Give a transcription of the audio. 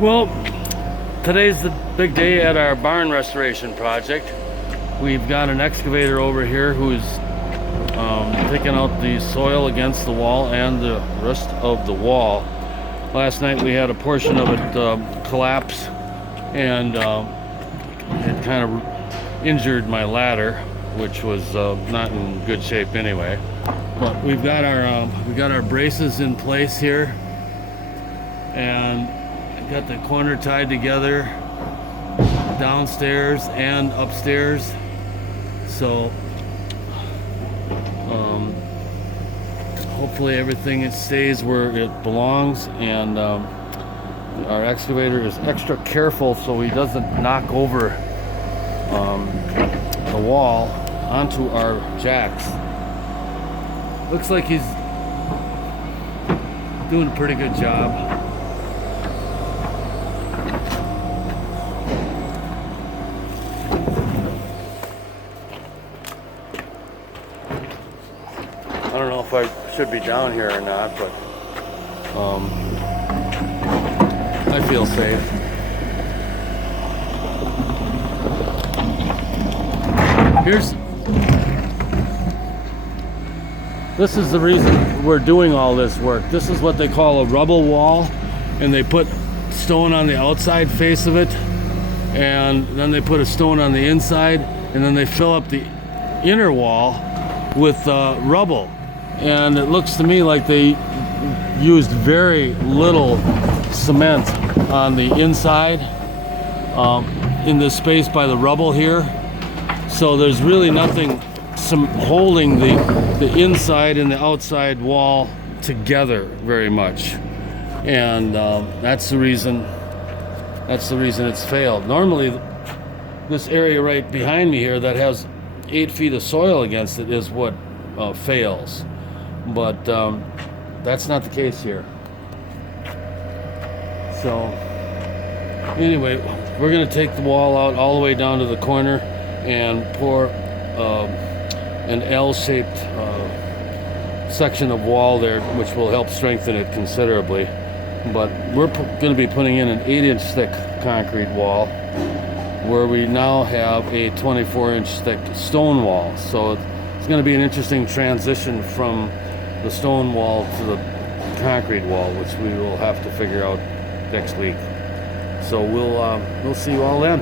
Well, today's the big day at our barn restoration project. We've got an excavator over here who's taking out the soil against the wall and the rest of the wall. Last night we had a portion of it collapse, and it kind of injured my ladder, which was not in good shape anyway. But we've got our braces in place here, and got the corner tied together downstairs and upstairs. So hopefully everything stays where it belongs, and our excavator is extra careful so he doesn't knock over the wall onto our jacks. Looks like he's doing a pretty good job. I don't know if I should be down here or not, but I feel safe. This is the reason we're doing all this work. This is what they call a rubble wall, and they put stone on the outside face of it, and then they put a stone on the inside, and then they fill up the inner wall with rubble. And it looks to me like they used very little cement on the inside in this space by the rubble here. So there's really nothing holding the inside and the outside wall together very much. And that's the reason it's failed. Normally this area right behind me here that has 8 feet of soil against it is what fails. But that's not the case here. So anyway, we're going to take the wall out all the way down to the corner and pour an L-shaped section of wall there, which will help strengthen it considerably. But we're going to be putting in an 8-inch thick concrete wall, where we now have a 24-inch thick stone wall. So it's going to be an interesting transition from the stone wall to the concrete wall, which we will have to figure out next week. So we'll see you all then.